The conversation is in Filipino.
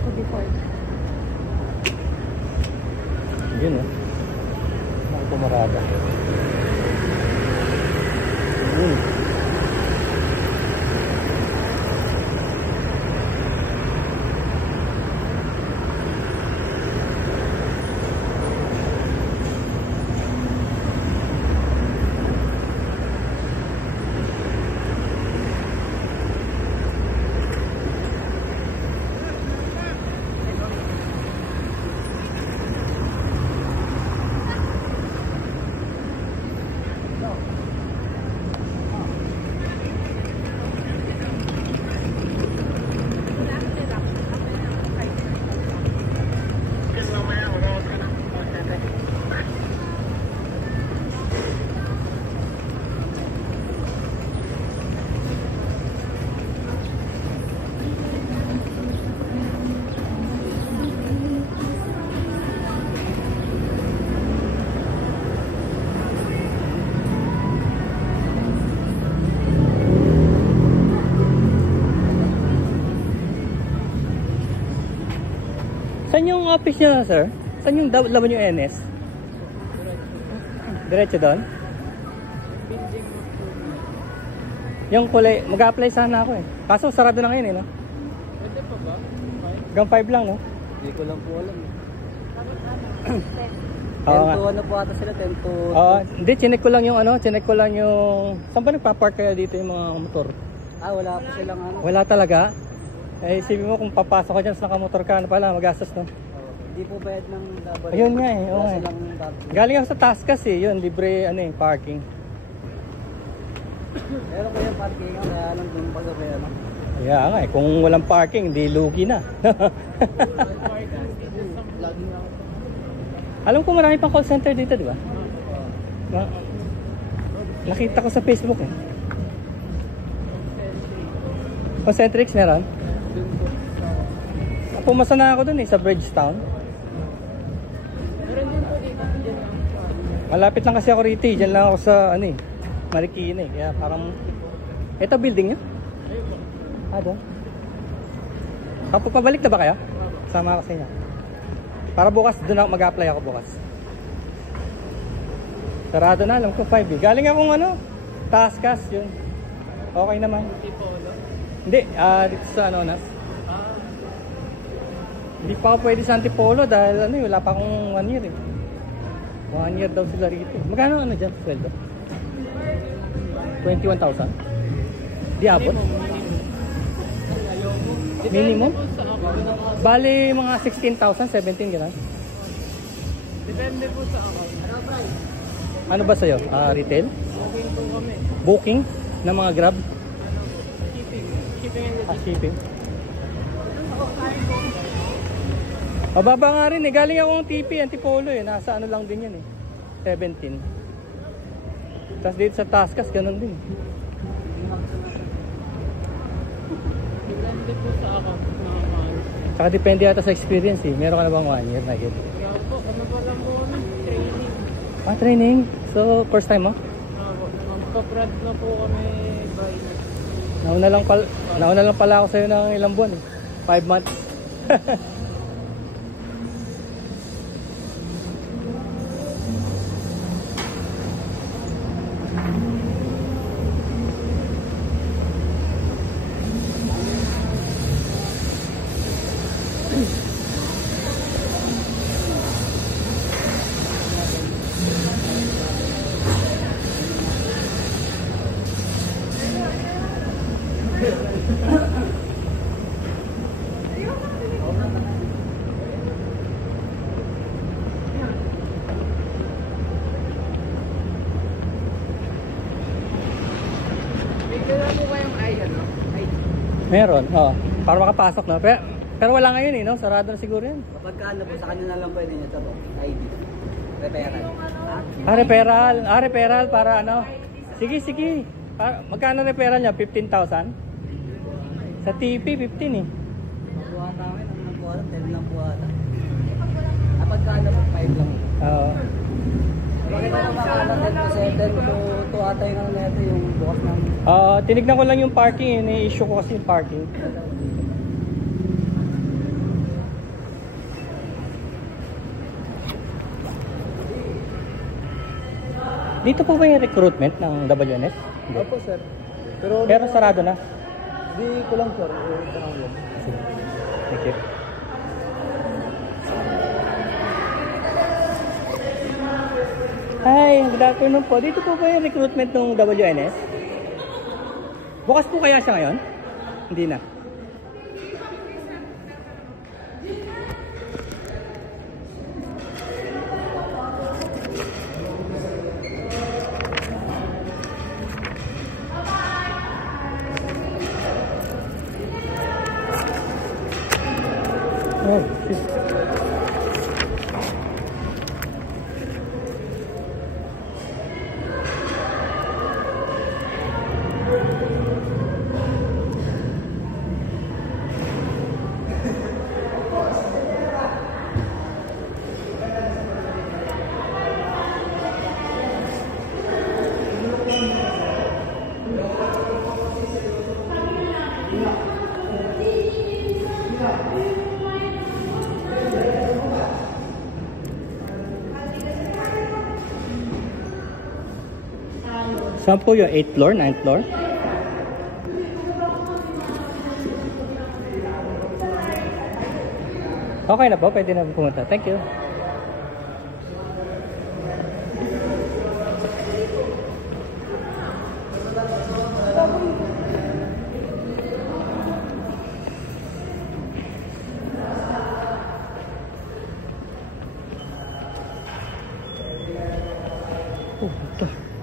ko before. Yun eh. Ang pumarada. Yun. Saan yung office niya, sir? Saan yung laban yung NS? Diretso doon? Yung kulay, mag-a-apply sana ako eh. Kaso sarado na ngayon eh, no? Pwede pa ba? Hanggang 5 lang, no? Hindi ko lang po alam. Oo 10 nga. to ano po ata sila? 10 to... Hindi, chinek ko lang yung ano, chinek ko lang yung... Saan ba nagpa-park kaya dito yung mga motor? Ah, wala pa silang ano. Wala talaga? Eh, isipin mo kung papasok ka dyan sa nakamotor ka, ano pala, magastos, no? Hindi po bayad ng double. Ayun nga eh, oo Wala nga eh. silang double. Galing ako sa Taskas eh, yun, libre, ano eh, parking. Pero kaya parking ang kaya lang dun pa sa kaya no? Kaya nga eh, kung walang parking, di lugi na. Alam ko marami pang call center dito, di ba? Nakita ko sa Facebook eh. Concentrix meron? Pumasa na ako dun eh, sa Bridgetown. Malapit lang kasi ako rito eh, dyan lang ako sa ano eh, Marikina eh. Kaya parang, ito building nyo? Doon. Kapag pabalik na ba kayo? Sama ako sa inyo. Para bukas, doon ako mag-apply ako bukas. Sarado na, alam ko 5 eh. Galing akong ano, Taskas yun. Okay naman. Hindi, dito sa ano, Nas. Hindi pa ako pwede sa Antipolo dahil ano, wala pa akong 1 year eh. 1 year daw sila rito. Magkano ano dyan, sweldo? 21,000? Di abot? Minimum? Bali mga 16,000, 17 gano'n? Depende po sa ako. Ano ba sa'yo? Retail? Booking po kami. Booking ng mga Grab? Shipping. Shipping and Shipping. Mababa nga rin eh. Galing akong TP, Antipolo eh. Nasa ano lang din yan eh. 17. Tapos dito sa Taskas, ganun din. Depende po sa ako. Saka depende yata sa experience eh. Meron ka na bang 1 year na yun? Kaya po, ano pa lang po na? Training. Training? So, first time mo? Magpa-prad na po kami by... Nauna lang pala ako sa'yo ng ilang buwan eh. 5 months. Meron, oo. Para makapasok, no? Pero wala ngayon eh, no? Sarado na siguro yan. Kapag ano po, sa kanila lang pwede nyo ito po. ID. Referral. Referral. Referral para ano? Sige, sige. Magkano referral niya? 15,000? Sa TP, 15 eh. Makuha namin, ano lang po ata? 10 lang po ata. Kapag ano po, 5 lang. Oo. Kapag ito naman kalatin po, 7 to 2 ata yung ano na ito, yung bukas namin. Tinignan ko lang yung parking. Ini-issue ko kasi yung parking. Dito po ba yung recruitment ng WNS? Hindi. Opo, sir. Pero sarado na. Hindi ko lang, sir. Tanong yun. Thank you. Hi, good afternoon po. Dito po ba yung recruitment ng WNS? Bukas po kaya siya ngayon? Hindi na. Oh, shit. Saan po yung 8th floor, 9th floor? Okay na po, pwede na pumunta. Thank you. Oh, ito.